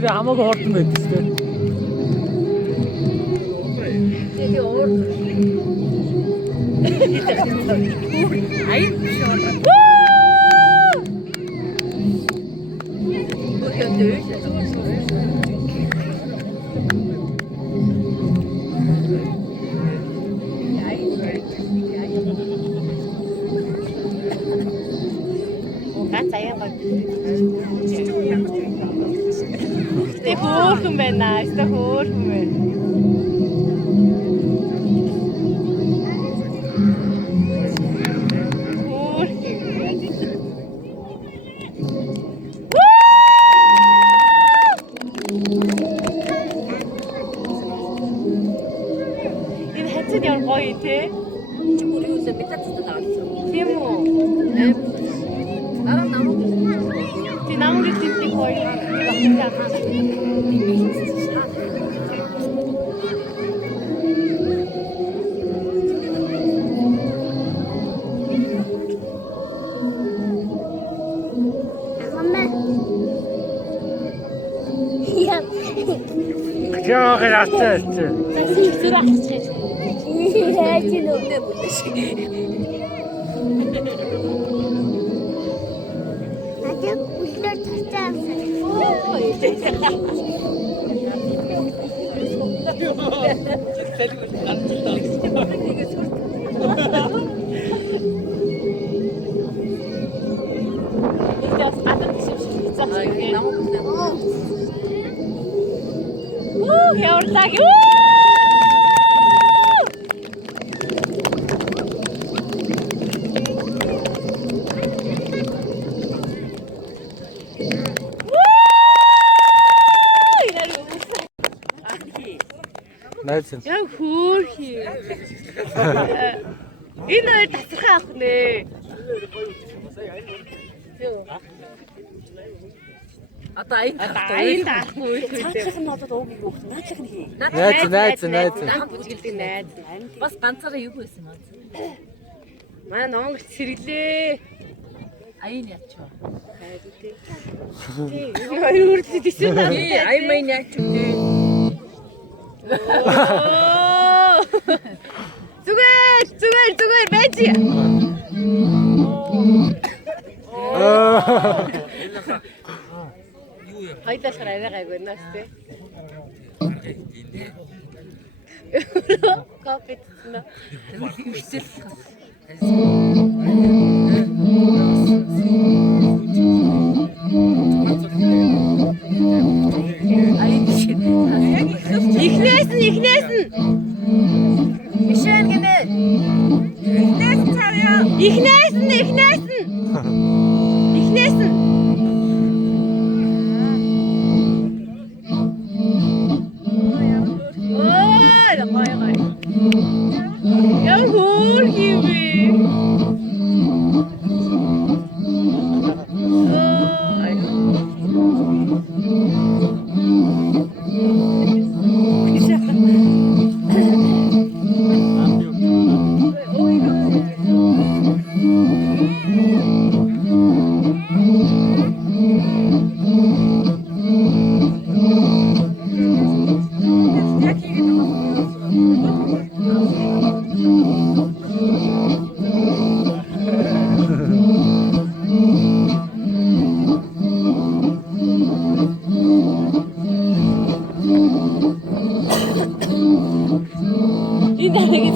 Тэр хамаагүй хурдан байдаг шүү дээ. Тэгээ уур. Ай шоо. Тэ хөөрхөн байна. Тэ хөөрхөн байна. Энэ хацад ямар гоё те. Бүр юу л мэдээсээ таалсан. Тийм үү? Дараа намайг Ти намайг тийм гоё Яа гэрээтэй. Зүрх ахчих. яаж юм бэ бүлэш. Надад үлдэр тартаа. Яварлаг. Найз. Яа хөөрхий. Энэ хоёр тасархаа авах нэ. Одоо аян таахгүй үү. цааших нь одоо ууг юу гэх наадлах нь хий. Найз. Хамт үзгэлдэг найз. Бас ганцаараа юу байсан маа. Маань онгоц сэргэлээ. Аян ячаа. Тийм. Хоёр үрдэл тийсэн наа. Аян маян ячаа. Зүгээр байж. Хайдалхаар арай гайгүй наас тэ. Кофе тна. Хөвсөл. Ихнээс нь. Ишэн гэнэ. Ихнээс цараа. Ихнээс нь. Ой, яа хөөрхий бэ.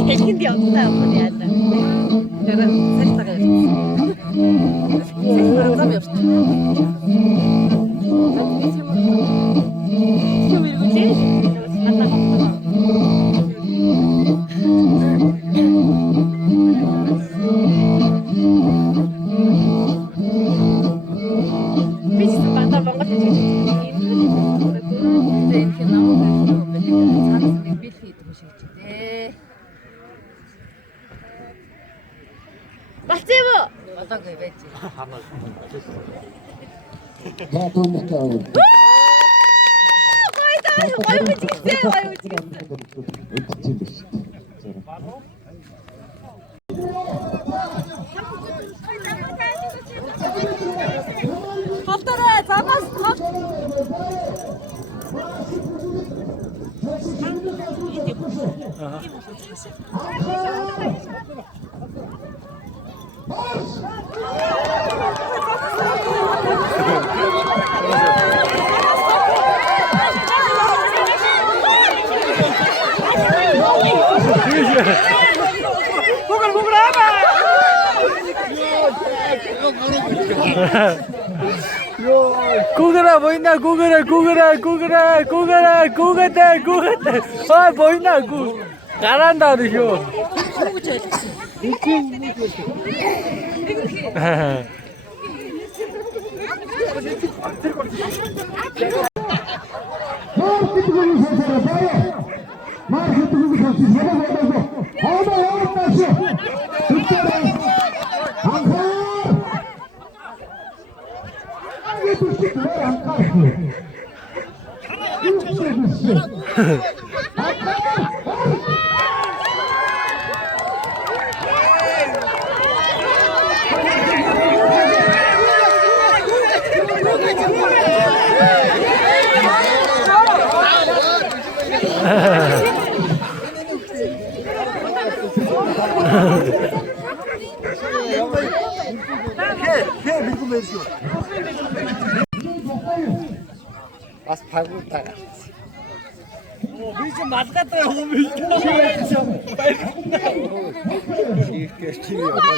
Хэлхэнд явдаа явах нь яалаа. Тэр сэлтага. Сэлтага зам явж. Юм иргүүлээ. Хатаа хатаа. Би ч бата Монгол хэлж байна. Тэр их намайг цаанаас бил хийдэг юм шиг ч дээ. Болцсон юм уу? Болоогүй байж. Яа томтой. Гоё үжигтэй. Халтараа замаас Гугара бойна гугара ой бойна гу гараанда орё бас фагуултаа. Би ч малгайтай юм биш. Ийхээс чи яваад.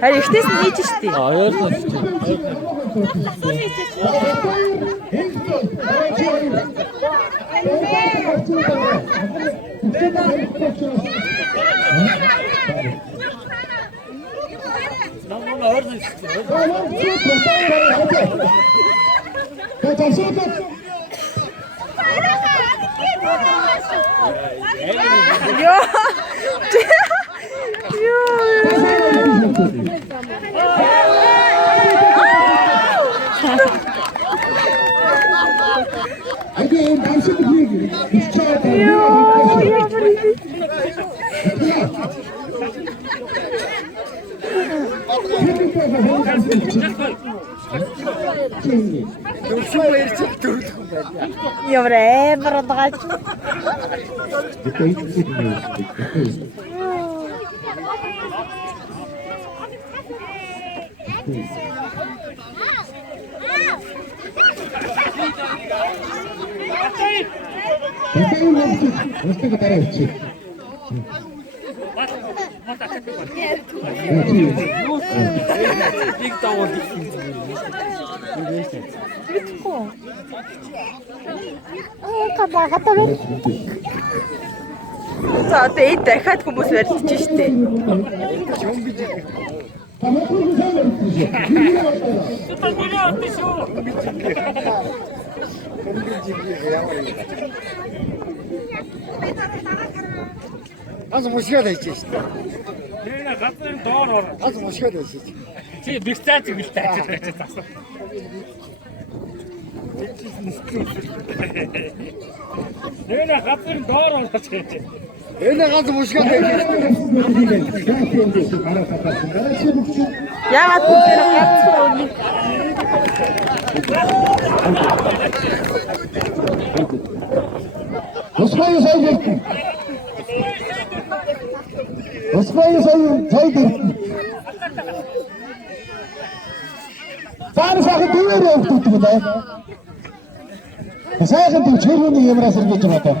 Харин ихтэйс нь хийж штий. Аяасан ч. Яврэ барадгач. За одоо эд дахиад хүмүүс барьдаж штэ. Аз мушгаад хайж шээ. Нэ газрын доор ор. Аз мушгаад хайж шээ. Чи бэрцаач гэлтэй ажиж тасаа. Нэ газрын доор ор гэж. Энэ газ мушгаад хайж шээ. Яагаад бүгд гацсан үү? Osman sayın. Osman sayın. Tanrı sakın duyuyor ya tuttu bu da. Sakın tu çırpını yemrasın geçin ata.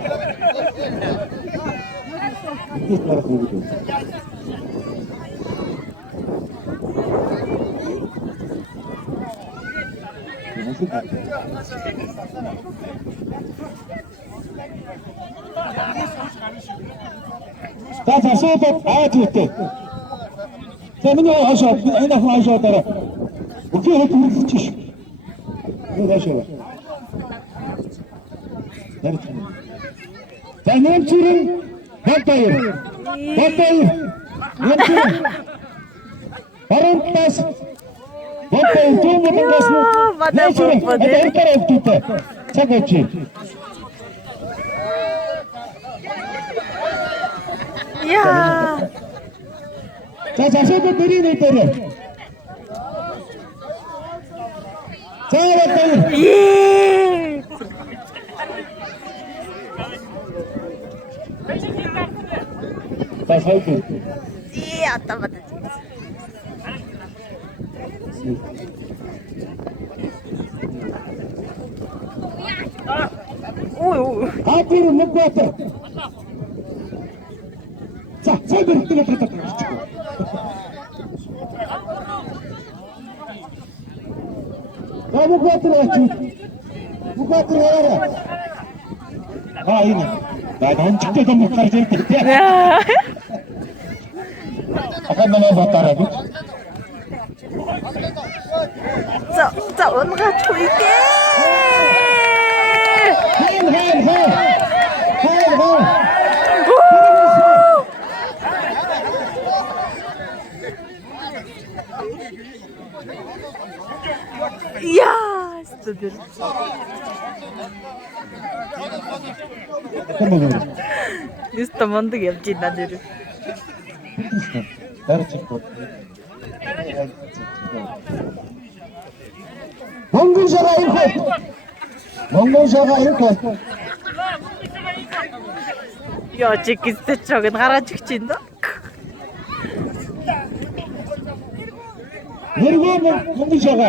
Та сопот аатуйте. Тэмний хашаа энэ хашаа дараа. Үгүй хэлчихэж. Энэ хашаа. Танемчирэн батайр. Немчирэн. Парантас. Батайр томогоос. Немчирэн. Это тарахтуйте. Цагачи. Яа. За засаад бэрийн дээр. Балтаяр. Ее. Тасайгүй. Атамад. Ой. Хатир Мөнбаатар. За, цэвэрлэгээ татдаг. Мөнбаатар ачи. Мөнбаатар яараа. Энэ. Данчтай том гарч ирдэг тий. Ахамаа батараа гэж. За унгач хуйгээ. Я, супер. Юуста мондөг явж байна дэр. Монгол шага ирэх. Монгол шага ирэх. Яа чигтэй чог нь гараж өгч ин дөө. Нэргөө монгол шага.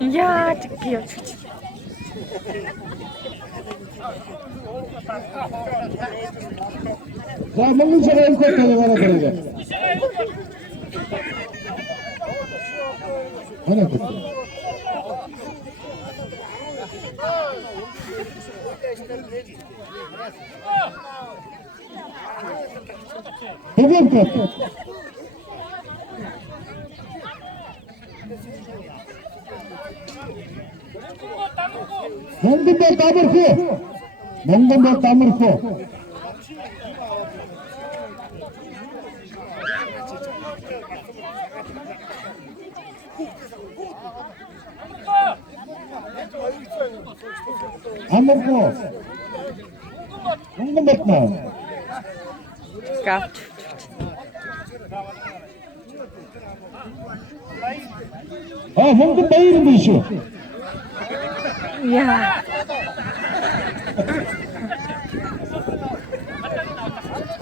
Яа чиг явж өгч. За монгол шага ирэх гэдэг. Монгол дамархуу. Монгол дамархуу. Амархуу. Монгол батна. Гавч. Монгол баяр юм биш үү? Яа.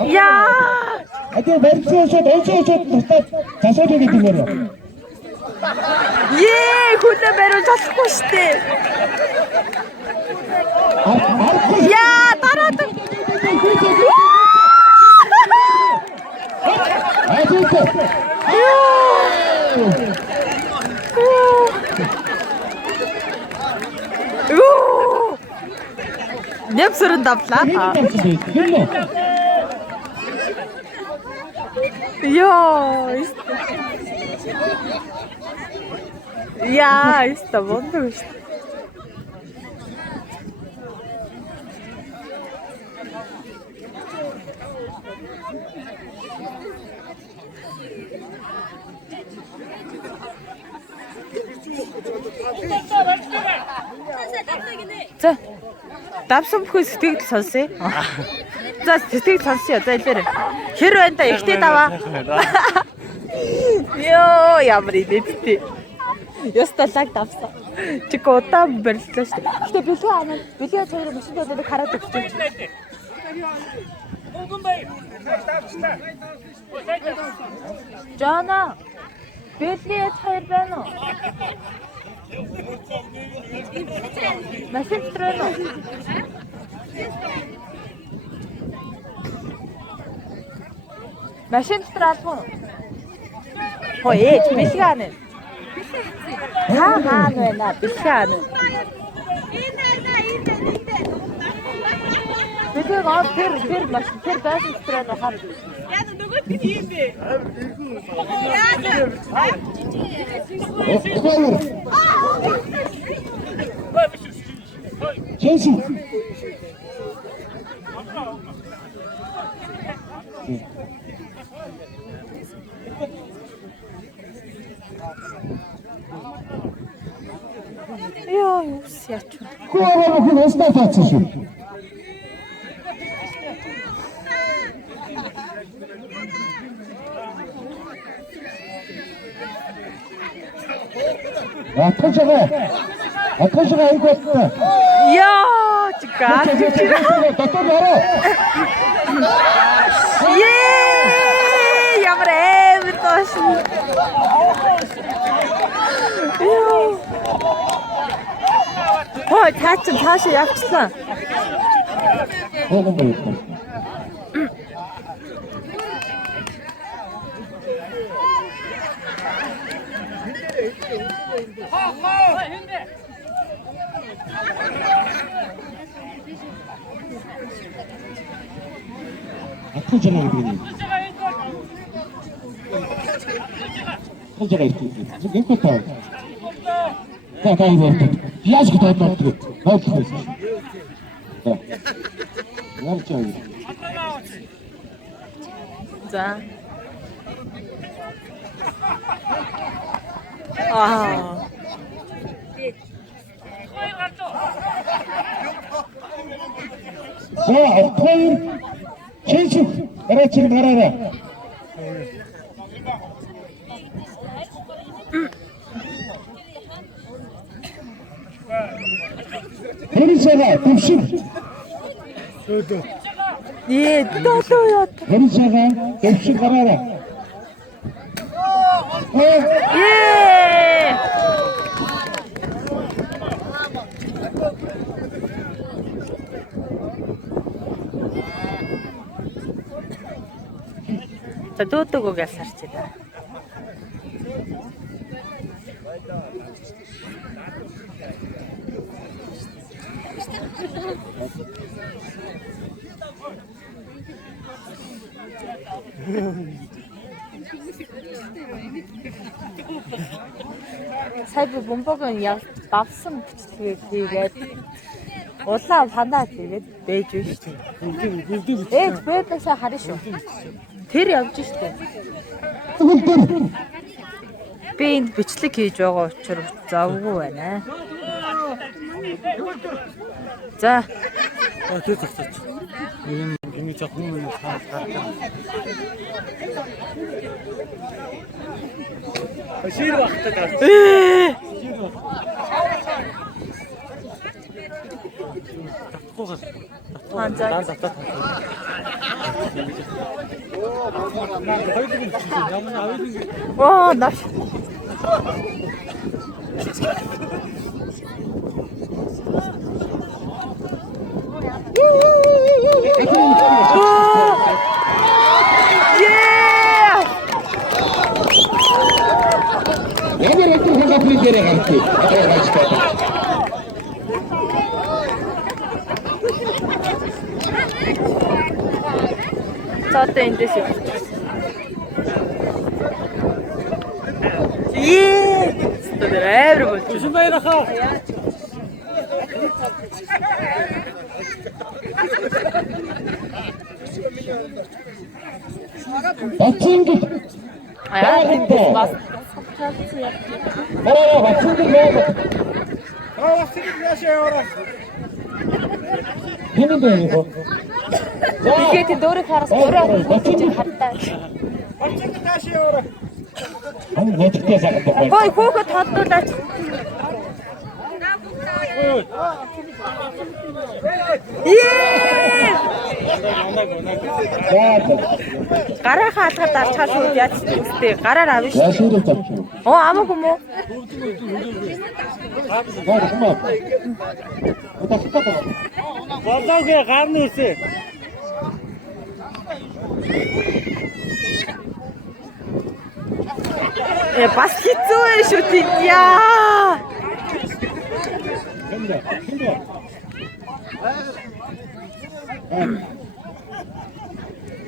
Яа. Одоо барьцаашаад онцоочод тусдаа засаад гэдэг юм байна. Хүлээ бариулж чадахгүй штэ. Яа, дараад. Нэпсэрэн давлаа. Яа. Яа, иста бондоо штэ. За. Давсан бүхэн сэтгэл сонсъё. За сэтгэл сонсъё. За илэрэ. Хэр байна та ихтэй даваа. Йоо, ямар идэвхтэй. Ёстолаг давсан. Чиг удаан барилдлаа шүү дээ. Гэтэ бэлгээ анаа. Бэлгээ цайраа машин дээр хараад өгч. Жана. Бэлгээ цайр байна уу? Машин дээр байна уу? Машин дээр албан. Хоо ээж бэлгээ анаа. Хаана байна бэлгээ анаа. Бэлгээ гоо тэр машин тэр байсан дээр хараад. Яа нөгөө тийм бэ? Чеси. Яа, юус яач. Хөөе, хөөе, стафац шүү. Атгашгаа айгүй болтой. Яа, чигаа. Дотор ороо. Ямар эвэр тоош. Ой, цаашаа явчихсан. Оогон байна. Атгашгаа гэдэг нь. Атгашгаа ирэх. Гэнэ таа. Таа юу. Яаж гэдэг вэ? Хөөе. Ярчаа. За. Хоёр чэнчиг гараачих гараараа. Хэрисээ төвшин. Доо яа. Хэрисээ төвшин гараараа. За дөөдөөгөө гэж сарчилаа. Сая би бомбогийн давсан бичлэгээ хийгээд улаан фандаа хийгээд бэж байна шүү дээ. Ээж бэднээсээ харна шүү. Тэр явж штэ. Би энд бичлэг хийж байгаа учраас завгүй байна. За. Тэр тагтаач. Энэ жоохон юм хаагаад. Шир багтаа гал. Татгуугаас. Ханзаа. Оо, наш. Ямар өдөр хангапли дээрээ гарчих. Цаатай эндээс. Стодэр эвэр бол. Шин байрахаа. Бацинг. Бас. Бацинг нөө. Бацинг яашаа яваа. Хинэдээ. Бигээд дөөрөг хараас өөрөө хаттай. Бацинг яашаа яваа. Ам готтой сагт байна. Хой хөөхөд хотлуулаач. Гараа хаалгаад арчхаа шууд яаж үстэй. Гараар авна шүү. Яашаа тавчих. Оо амаагүй мó. Болоогүй гарны үсэ. Бас хэцүү ээ шүү тий. Яа.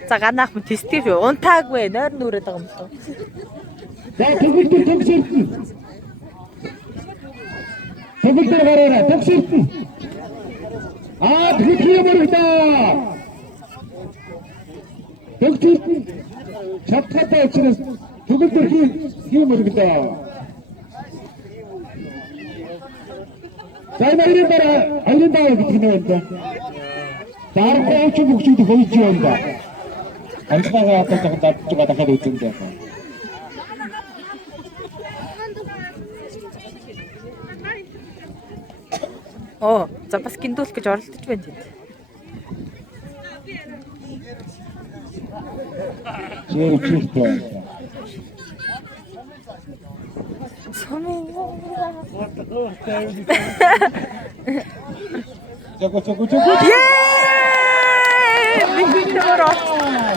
За ганах мөн тестив шүү. Унтаагүй нойр нүрээд байгаа юм л. За төгөлдөр төгсөлтөн. Төгөлдөр гараараа төгсөлтөн. Төгөлдөр мөрөдөө. Төгсөлтөн. Чатхатай учраас төгөлдөр хий мөрөдөө. Зайнарын дараа айрын даа гэх юм байна. Дараагийн өчиг бүхчүүд хөөж явна. Анхаагаа дахад үзэн дээ. За бас гиндүүлэх гэж оролдож байна тийм. Чирчтэй. Сумын. Чако.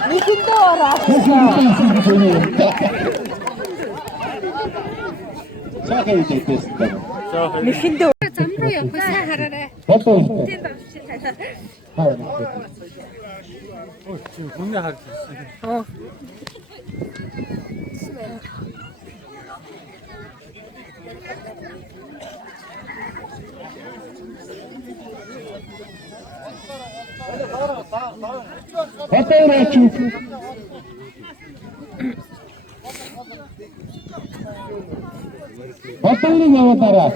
Михиндора. Сахай дэстэй. Михиндо. Зам руу явах сайн хараарай. Болоо. Тэнд авчиж тайлаа. Хүний харж байна. Батараач. Батарыг аваарай.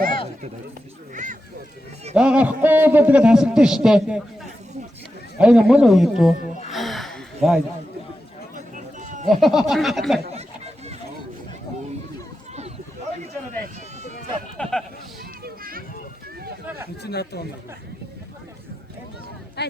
Ягахгүй тэгээд хасагдсан шүү дээ. Айна мөн үү тоо. Бай. Үгүй надад оноо. Ай.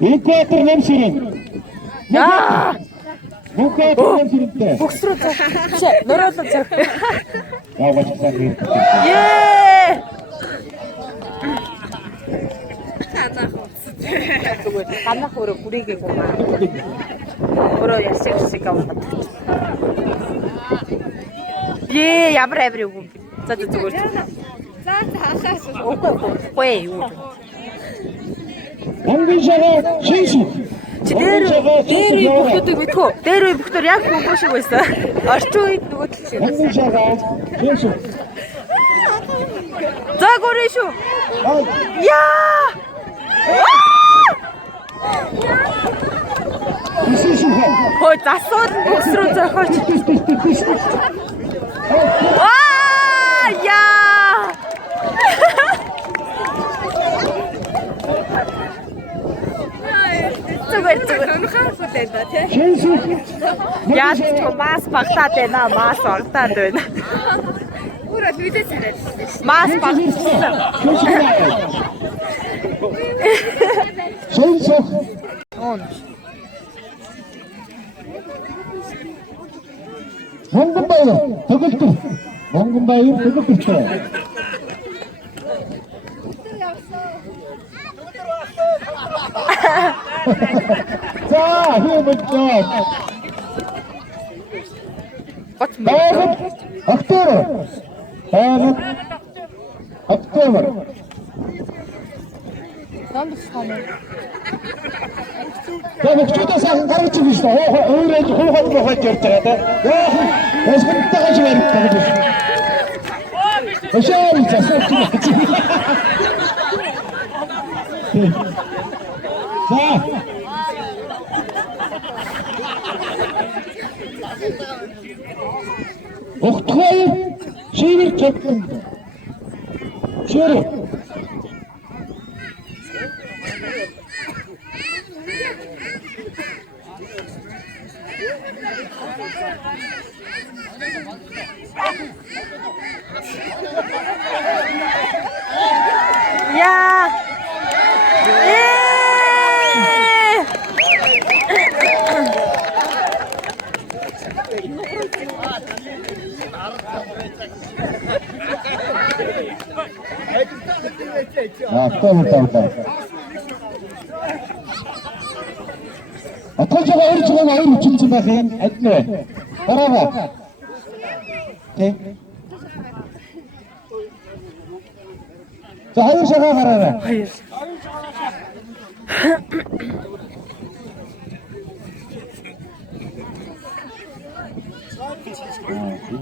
Экватор нэмсэрэн. Экватор нэмсэрэнтэй. Бөхсрөө зөө. Нороолоо зөө. Бачсан. Ганах өөрөө хүрээгээгүй маа. Өөрөө ясаг аваад. Ямар авир юу юм. За зүгээр. За хаалаас. Үгүй юу. Ангижаа шиншүү. Чи дээр үе бүхтүүдийг мэдхүү. Дээр үе бүхтөр яг бүгөө шиг байсан. Орчин үед нөгөө тал шиг. Ангижаа шиншүү. За гөрөө шүү. Яа! Хой засууд бөхсрөө зохиоч. Яа! Зүгээр хаафтай да тий. Яаж ч мас багтаад байна, мас багтаад байна. Үрэл мэдээ царай. Мас багтсан. Шиншүү. Монгол баяр төгөлтөр. Монгол баяр төгөлтөртэй. За, хөөмөд. Октябрь. За бөхчүүдээс гарч ирж байна. Өөрөө хоохож ярьж байгаа да. Яах вэ? Ясгантайгаж ярьж байгаа. Өшөө засаж. За. Огтхой шивэр чатсан. Шивэр. Yeah. Автомобиль. Атгаж байгаа өөр зүйл аяр хүчин байх юм. Аднаа. Гараа. Тэ. За хоёр шагаа гараарай. Хоёр.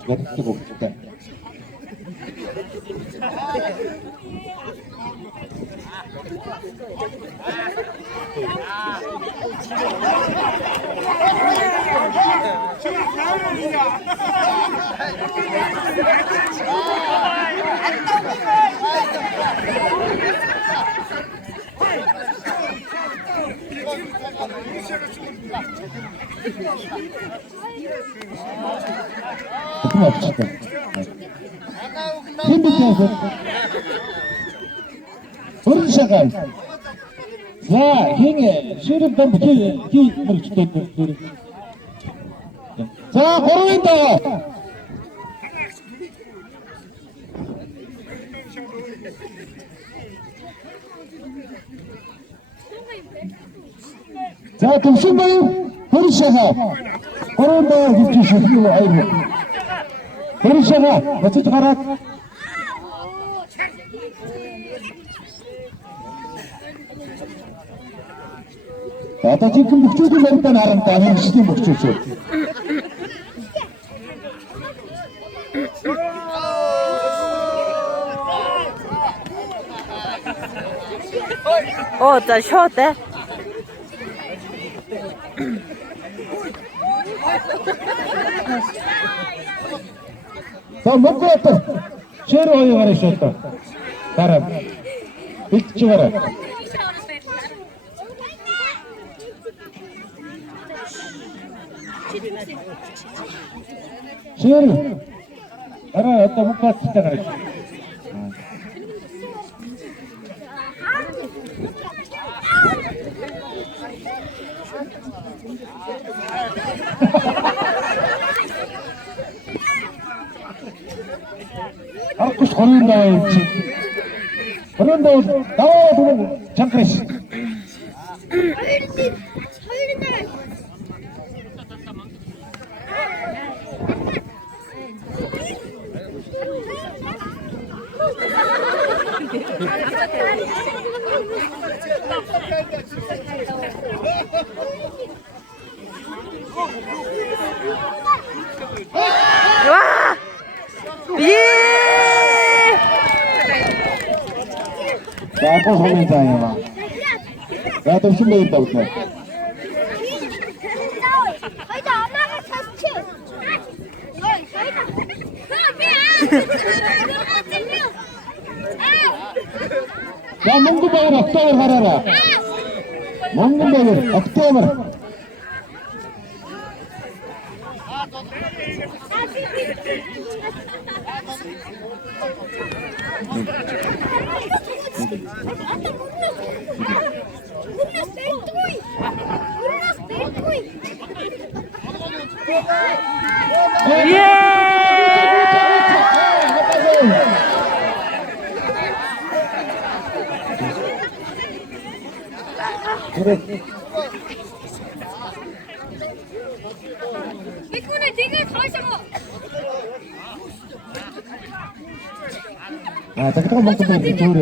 Гэрэлтэй бүгдтэй. Hurşakan. Ya yenge, şirin ki mırçtı. 자, 걸어온다. 자, 동심바요. hurşaka. 걸어온다. 기피시키고 아이고. hurşaka. 같이 가라. ata 지금 목줄을 내렸다 나란다 하는 시기 목줄죠. 자, 쉬었대. 자, 먹고 왔다. 쉐로 어이가래 쉬었다. 사람. 일찍 가라. 쉐로. 알아, 어디다 못 갔을 때 가래. 아, 그 소리 나와야지. 그런데 나와 보면 잠깐 있어. 와! 예! 자, 또 소리 나요. 야, 또 신뢰 있다 부터. 야, 몽구박을 억대을 하라라. 몽구박을 억대을. 아, 잠깐 먹고 좀 저래.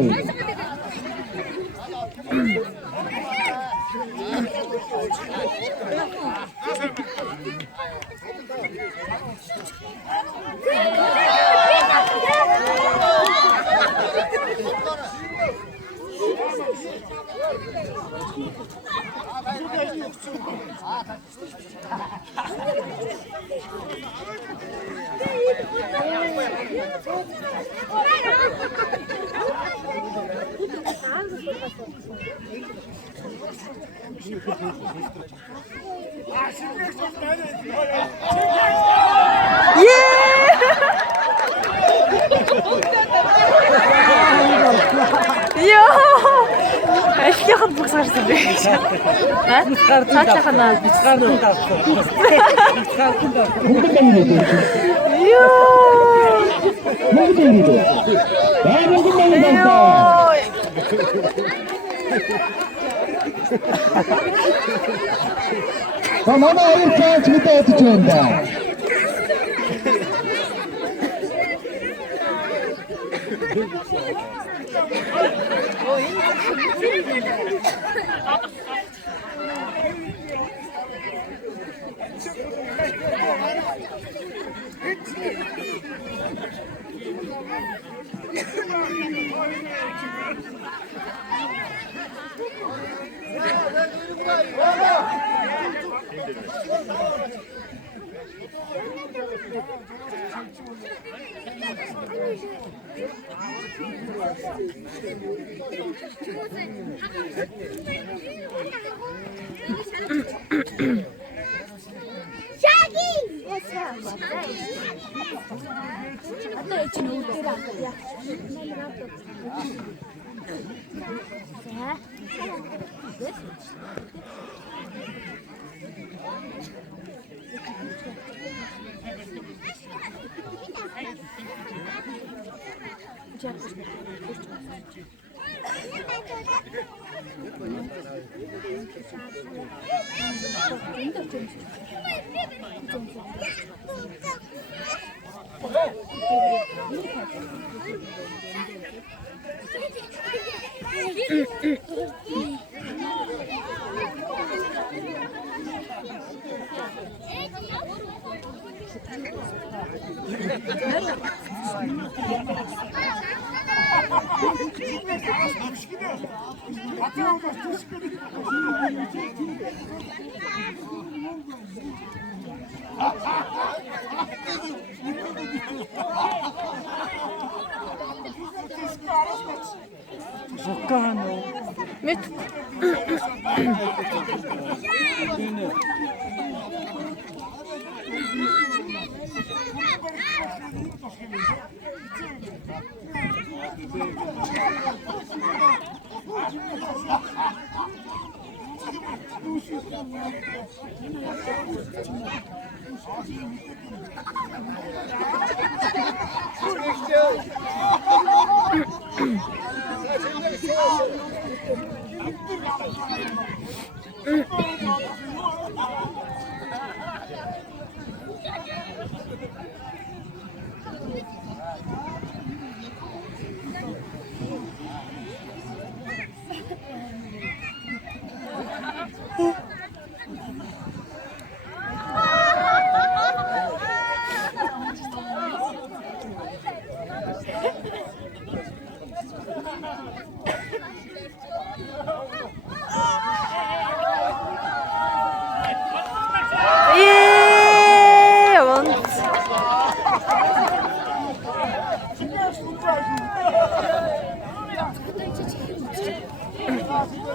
Эхлийнх нь бүгсгарсан бэ гэж. Цаашлах нь Бицгаарын давсан. Бицгаарын давсан. Tamam, hayır çağatımı da atacağım da.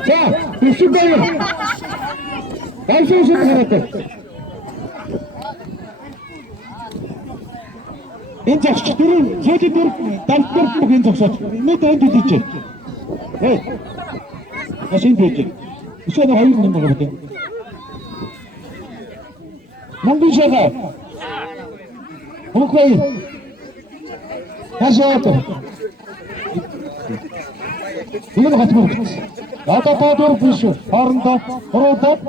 자, 입술가요. 남성신 하나도. Энэ загч дөрөв зөөлөд далдэр бүхэн зогсооч. Нэг энд идэж. Машин дэж. Өсөө хоёр юм байгаа гэдэг. Монгол шага. Хөөе. Хашаат. Энэ хатмаа. Надад тааdur биш. Хоорондоо хуруудаад.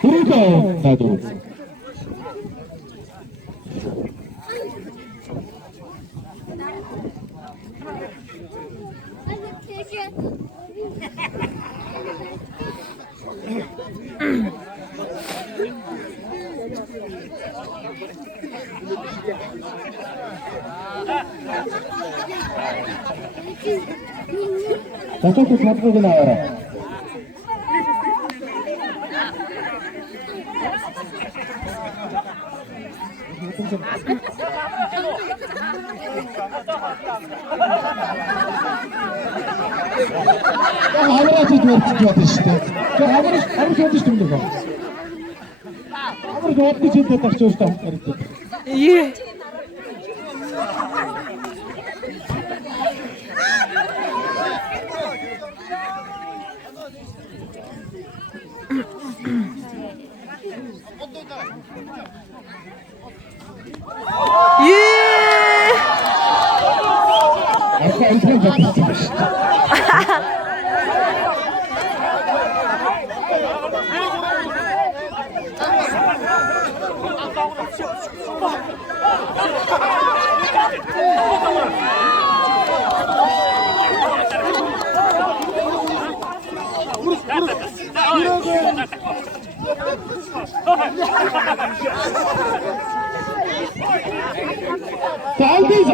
Хуруудаа тааdur. Какой-то смотрю на аэро. Хамраач дөрөвч шүү дээ. Тэр хамраач ядаж юм даа. Хамраач одны зүйтэй тавьж байгаа шүү дээ.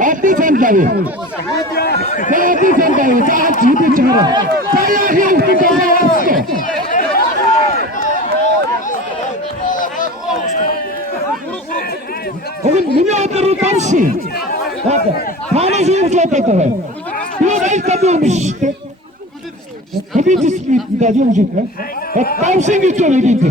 Aldi sandavi. Aldi sandavi. Zahat jibu chara. Saya hiu kita lawas. Ogun muni ataru tamsi. Tane jiu jota tahe. Ye nahi tabumiş. Hepimiz da jiu jota. Tamsi geçiyor edildi.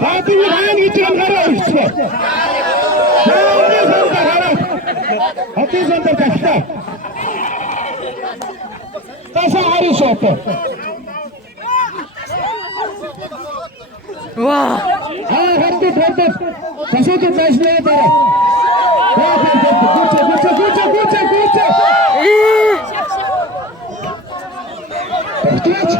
Hadi hangi için karıştı? Hadi zonder kaçta? Kasa arı soğuktu. 와. Hadi. Kasa da taşmaya taraf. Kurça. Geç.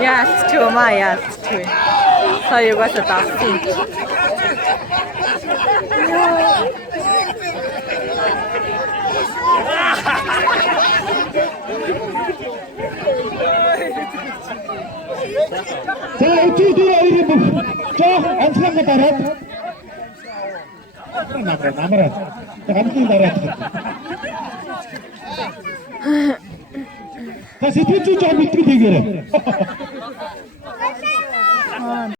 Ястчу, ма ястчу. Союгата тасти. 자, 이쪽으로 이리 저 안산 거 따라. 나무라. 감기 따라. 자, 시티주 좀 밑으로 되게래. 와.